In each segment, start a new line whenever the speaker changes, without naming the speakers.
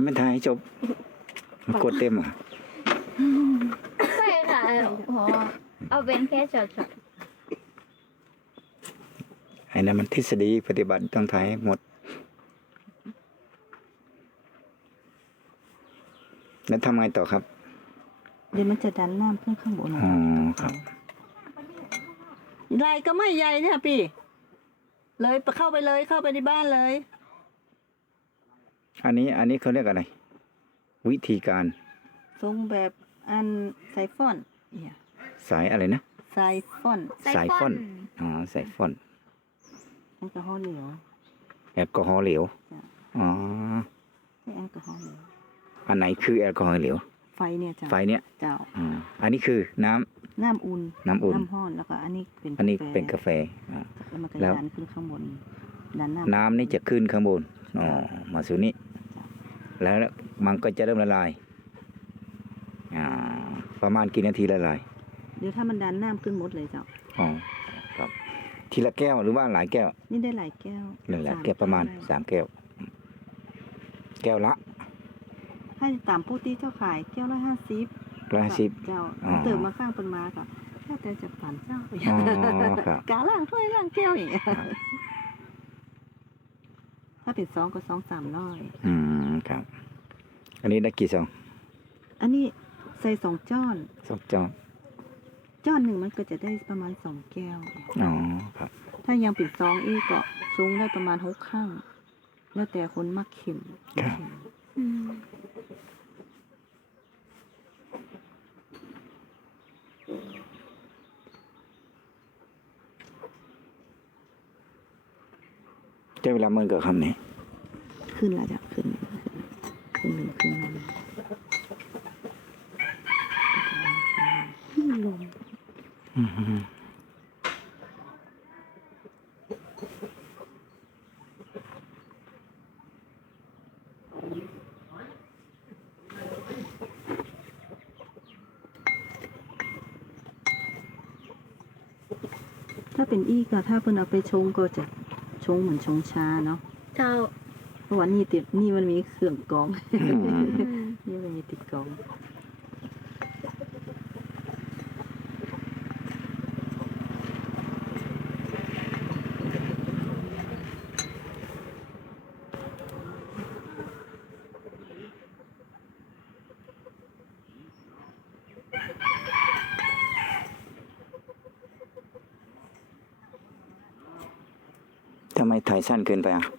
ไม่ถ่ายให้จบมันกดเต็มอ่ะ
ใช่ค่ะโอ้เอาเป็นแค่ช็อต
ไอ้นั่นมันทฤษฎีปฏิบัติต้องถ่ายให้หมดแล้วทำไงต่อครับ
เดี๋ยวมันจะดันน้ำขึ้นข้างบน
อ๋อครับ
ไรก็ไม่ใหญ่เนี่ยพี่เลยเข้าไปเลยเข้าไปในบ้านเลย
อันนี้เขาเรียกอะไรวิธีการ
ทรงแบบอันไซฟอนเนี่ย
สายอะไรนะ
ไซฟอน
ๆ
สายฟ่อนอ๋อสายฟ่อน
แอลกอฮอล์เหลว
แอลกอฮอล์เหลว
จ้ะ
อ๋อ
ใช่แอลกอฮอล์เหลว
อันไหนคือแอลกอฮอล์เหลว
ไฟเนี่ยจ้ะ
ไฟเนี้ย
เจ้า
อันนี้คือน้ำ
น้ำอุ่น
น้ำอุ่น
น้ำห้อนแล้วก็อันนี้เป็น
อันนี้เป็นกาแฟ
แล้วมันก็
แล้ว
ดันขึ้นข้างบนดันน้ำ
น้ำนี่จะขึ้นข้างบนอ๋อมาสู่นี้แล้วมันก็จะเริ่มละลายประมาณกี่นาทีละลาย
เดี๋ยวถ้ามันดันน้ำขึ้นหมดเลยเจ้า
อ๋อครับ ทีละแก้วหรือว่าหลายแก้ว
นี่ได้หลายแก้ว
หลายแก้วประมาณ3 แก้ว แก้วละ
ให้ตามผู้ที่เจ้าขายแก้วละ50
150
เจ้า
อ๋อ
เติมมาข้างเป็นมาก็แค่แต่จะผ่านเจ้า
อ๋อครับ
กาล่างถ้วยล่างแก้วอย่างเงี้ยถ้าเป็นซองก็200-300
ครับ อันนี้ได้กี่ซอง
อันนี้ใส่2จ้อน
2 จอง
จ้อนหนึ่งมันก็จะได้ประมาณ2แก้ว
อ๋อครับ
ถ้ายังเป็นซองอีกก็สูงได้ประมาณ6ข้างแล้วแต่คนมักเค็ม
ครับ
อืม
ใช้เวลาเมื่อเกิดคำนี้
ขึ้นละจ้ะขึ้นหนึ่งขึ้นนั้นลม ถ้าเป็นอีกก็ถ้าเพิ่นเอาไปชงก็จะชงเหมือนชงชาเนาะ
เจ้า
เพราะว่านี่มันมีเครื่องกรอง
อืม
นี่มันมีติดกรอง
ทำไมถ่ายสั้นเกินไปอ่ะ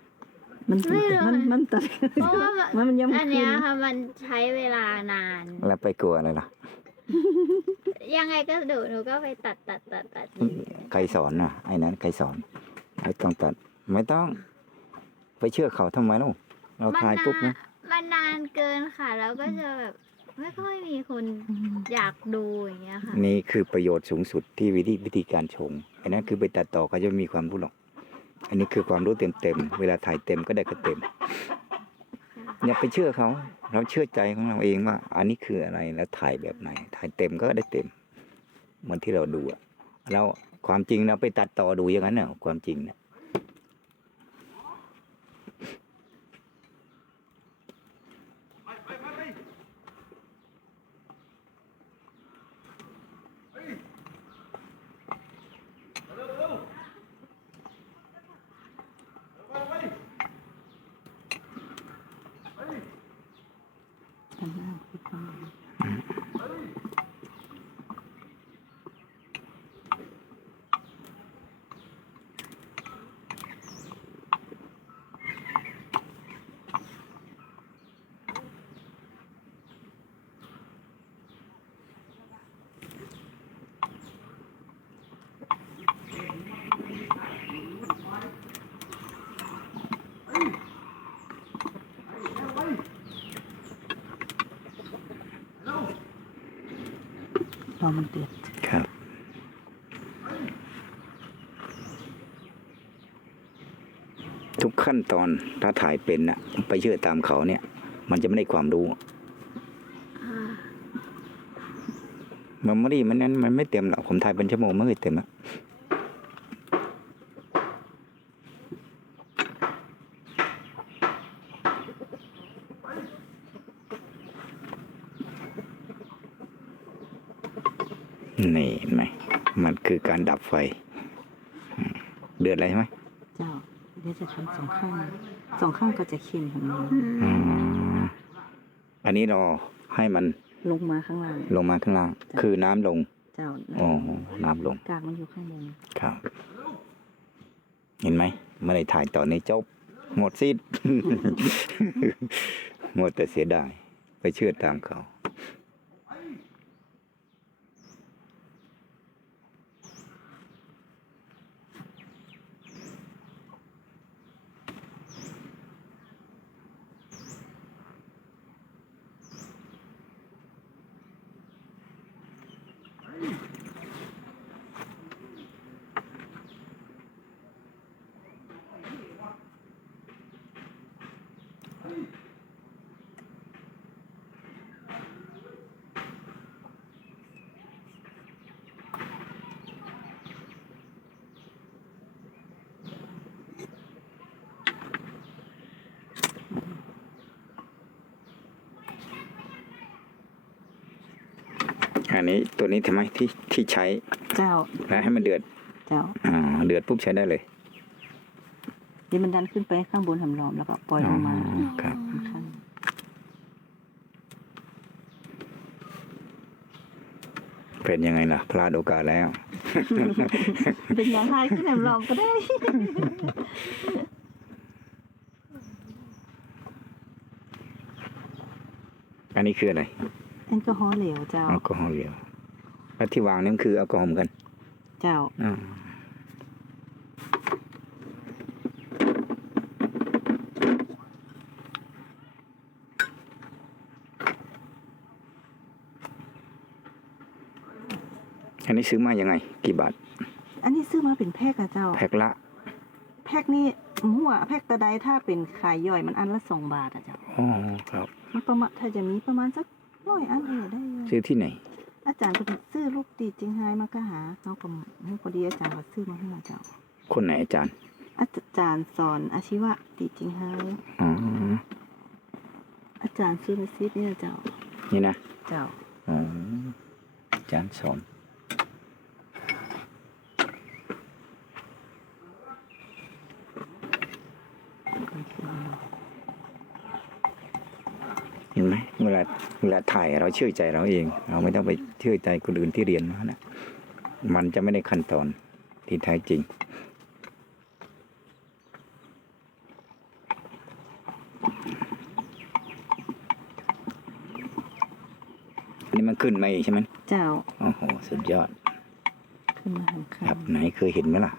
มันตัด
เพราะว่า
มันยังไม่
อันเนี้
ขึ้
ย
น
ค่ะมันใช้เวลานาน
แล้วไปกลัวอะไรล่ะ
ยังไงก็หนูก็ไปตัด
ใครสอนน่ะ ไอ้นั้นใครสอน ไม่ต้องตัด ไม่ต้อง ไปเชื่อเขาทำไมลูกเราถ่ายปุ๊บนะ
มันนานเกินค่ะ แล้วก็จะแบบไม่ค่อยมีคนอยากดูอย่างเงี้ยค่ะ
นี่คือประโยชน์สูงสุดที่วิธีการชงไอ้นั้นคือไปตัดต่อเขาจะไม่มีความรู้หรอก อันนี้คือความรู้เต็มเวลาถ่ายเต็มก็ได้ก็เต็มอย่าไปเชื่อเขา เราเชื่อใจของเราเองว่า อันนี้คืออะไรแล้วถ่ายแบบไหน ถ่ายเต็มก็ได้เต็มเหมือนที่เราดูอะเราความจริงเราไปตัดต่อดูอย่างนั้นเน่ะความจริงเนี่ย
รอมันเดือด
ครับ ทุกขั้นตอนถ้าถ่ายเป็นน่ะไปเชื่อตามเขาเนี่ย มันจะไม่ได้ความรู้ มันไม่ได้มันไม่เต็มหรอกผมถ่ายเป็นชั่วโมงไม่เคยเต็มอะคือการดับไฟ เดือดอะไรใช่ไหม
เจ้าเดี๋ยวจะทำ2 ข้าง2 ข้างก็จะเค็มของมัน
อืมอันนี้รอให้มัน
ลงมาข้างล่าง
ลงมาข้างล่าง คือน้ำลง
เจ้า
อ๋อน้ำลง
กากมันอยู่ข้างบน
ครับ เห็นไหมไม่ได้ถ่ายต่อในจบ หมดสิ้น หมดแต่เสียดาย ไปเชื่อตามเขา อันนี้ตัวนี้ทำไมที่ใช้
เจ้า
แล้วให้มันเดือด
เจ้า
เดือดปุ๊บใช้ได้เลย
เดี๋ยวมันดันขึ้นไปข้างบนหำล้อมแล้วก็ปล่อยลงมา
ครับ
ข้าง
เป็นยังไงล่ะ พลาดโอกาสแล้ว
เป็นอย่างไรขึ้นหำล้อมก็ได้
อันนี้คืออะไร
แอลกอฮอล์เหลวเจ้า
แอลกอฮอล์เหลวแล้วที่วางนี่มันคือแอลกอฮอล์เหมือนกัน
เจ้า
อ่าอันนี้ซื้อมายังไง กี่บาท
อันนี้ซื้อมาเป็นแพ็คอะเจ้า
แพ็คละ
แพ็คนี่หัวแพ็คตะไดถ้าเป็นขายย่อยมันอันละ2 บาทอะเจ้า
อ๋อครับ
มันประมาณถ้าจะมีประมาณสัก100 อันได้เลย
ซื้อที่ไหน
อาจารย์ก็ซื้อลูกตีจริงไฮมาก็หาเขาก็พอดีอาจารย์ก็ซื้อมาให้เราเจ้า
คนไหนอาจารย์
อาจารย์สอนอาชีวะตีจริงไฮ
อ๋อ
อาจารย์ซื้อมาซิดเนี่ยเจ้า
นี่นะ
เจ้า
อ๋ออาจารย์สอน เห็นไหมเวลาถ่ายเราเชื่อใจเราเอง เราไม่ต้องไปเชื่อใจคนอื่นที่เรียนมานะมันจะไม่ได้ขั้นตอนที่แท้จริง อันนี้มันขึ้นมาอีกใช่ไหม
เจ้า
โอ้โห สุดยอด
ขึ้นมาหันข้า
ครั
ง
บ ไหนเคยเห็นไหมล่ะ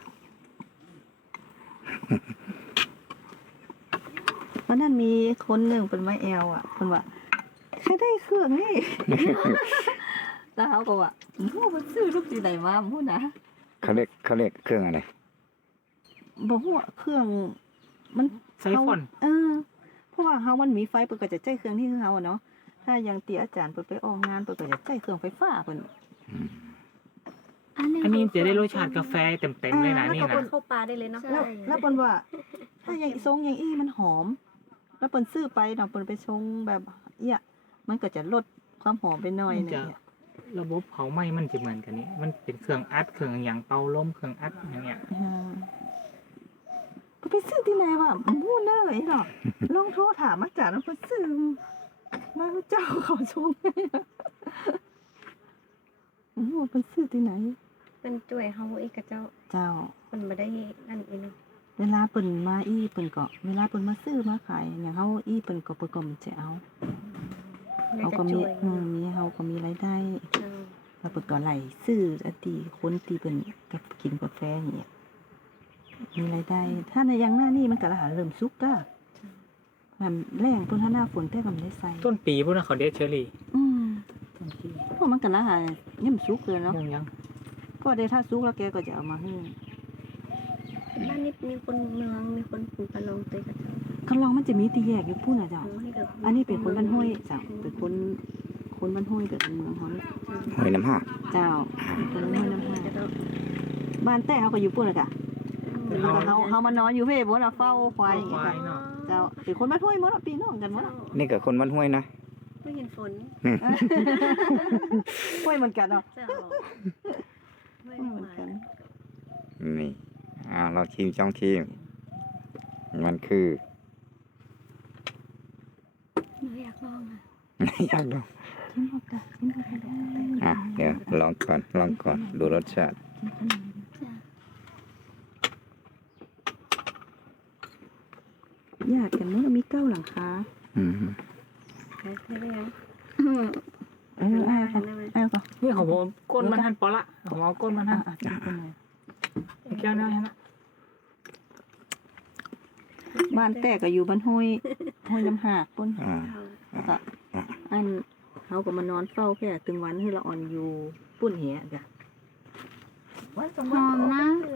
วันนั้นมีคนหนึ่งเป็นไม้แอลอ่ะเป็นว่าใครได้เครื่องนี่ แล้วเขาก็ว่าโอ้มันซื้อลูกที่ไหนมาพูดนะ
เขาเรียกเครื่องอะไร
บอกว่าเครื่องมัน
ไซฟอน
เพราะว่าเฮามันมีไฟเปิดก็จะใช้เครื่องที่เฮาอะเนาะถ้าอย่างตีอาจารย์เปิดไปออกงานเปิดก็จะใช้เครื่องไฟฟ้าเปิด
อันนี้จะได้รสชาติกาแฟเต็มๆเลยนะนี่
แล้วก็
นะ
เข้าปลาได้เลยเนาะ
แล้วเปินว่า ถ้าอย่างทรงอย่างอี้มันหอม แล้วเปินซื้อไปเนาะเปินไปชงแบบเอี้ยมันก็จะลดความหอมไปหน่อยหนึงเนี่ย
ระบบเผาไหม้มันจะเหมือนกันนี่มันเป็นเครื่องอัดเครื่องอย่างเป่าลมเครื่องอัดอย่างเงี้ย
ก็ไปซื้อที่ไหนวะมู้เนอร์ไอ้หรอ ลองโทรถามอาจารย์ว่าเพิ่นซื้อมาเจ้าเขาชงให้อะโอ้โหเพิ่นซื้อที่ไหน
เป็นจ่วยเฮาอีกกับเจ้า
เจ้า
มันบ่ได้นั่นอีกเนาะ
เวลาเปิ่นมาอี้เปิ่นก็เวลาเปิ่นมาซื้อมาขายอย่างเฮาอี้เปิ่นก็มันจะเอา
น่า
เฮา
จะ
ก็มี
จ่วย
มีเฮาก็มีรายได้
เจ้า
แล้วเปิ่นก็ไหลซื้ออันตีคนตีเปิ่นกับกินกาแฟอย่างเงี้ยมีรายได้ ถ้าในอย่างหน้านี่มันก็ละหาเริ่มสุกก็แรงเปิ่นถ้าหน้าฝนแต่ก็ไม่ได้ใส่
ต้นปีพวกนั้นเขาเดชเชอรี่
อืม
ต้นปี
เพราะมันก็ละหาย่ำสุกเลยเนาะ
ยัง
ก็ได้ถ้าสุกแล้วแกก็จะเอามาให้
บ้านนี้มีคนเมืองมีคนปลูกกะลองเตยกับเจ้า
คันลองมันจะมีตีแยกอยู่พุ่นน่ะเจ้า
ให้เด็ก
อันนี้เป็นคนบ้านห้วยเจ้าเป็นคนบ้านห้วยเป็นเมืองเฮานี่
หอยน้ำห้า
เจ้าคนบ้านห้วยน้ำห้า
เจ้า
บ้านแต่เขาก็อยู่ปุ่นเลยค่ะแล้วก็เขามานอนอยู่เพ่บนเฝ้าควายอย่าง
ค
เงี้ยว
าย
ค่ะ
เนาะ
เจ้าเป็นคนบ้านห้วยหมดอะปีน้องกันหมดอะ
นี่กับคนบ้านห้วยนะ
ไม่เห็นฝน
ห้วยเหมือนกันเนาะ
เจ้าไม่
เหมือนกัน
นี่เราชิมจ้องชิม มันคือ
หนูอยากลองอ่ะ
อยากลอง
ชิมออกจ้ะชิมออกไปได้
เดี๋ยวลองก่อน ดูรสชาติ
จ้ะ
ญาติกันเมื่อมีเก้าหลังคา
อืม
อ้าวก่อน
นี่ของผมก้นมันหั่นปอละผมเอาก้นมันหั่น
ชิมกันหน่อย
แก้วเนี่ยนะ
บ้านแตกก็อยู่บ้านห้วยลำหากปุ่น
อ่า
แล้วก็อันเขาก็มานอนเฝ้าแค่ตึงวันที่เราอ่อนอยู่ปุ่นเหี้ยจ้ะ
หอม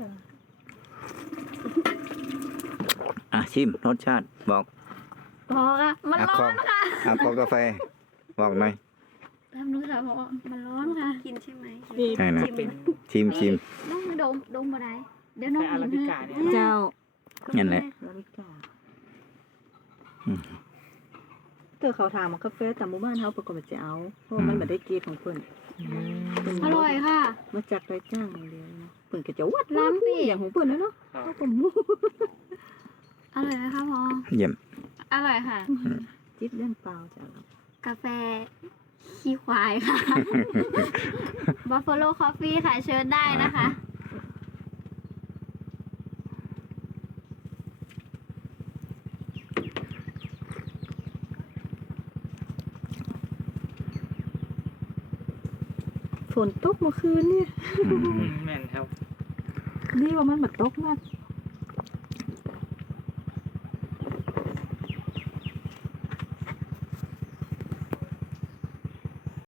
นะ
ชิมรสชาติบอก
พอค่ะมันร้อนค่ะ
ขอกาแฟ บอกหน่อย
ทำนึกค่ะพอมันร้อนค่ะ
กินใช่ไหม
นี่
ใช่นะ
เป็น
ชิม
น้องดมมาได้เดี๋ยวน้อง
ใส่อาราบิก้าเนี่ย
เจ้า
นั่นแหละ
ลาบิกา
อืม
เตอเขาถามว่ากาแฟแต่หมู่บ้านเขาปรากฏว่าจะเอาเพราะว่ามันไม่ได้เกรดของเพิ่น
อร่อยค่ะ
มาจากไรจ้างอย่างเดียวนะเพิ่นก็จะวัด
ล้ำปี
อย่างของเพิ่นนะเนาะเขาก็หมู
อร่อยไหมคะพอ
เยี่ยม
อร่อยค่ะ
จิบเล่นเปล่าจ้ะ
กาแฟขี้ควายค่ะ Buffalo Coffee ค่ะ เชิญได้นะคะ
ฝนตกเมื่อคืนเนี่ย
อืม
แม่นครับ
นี่ว่ามันมาตกมาก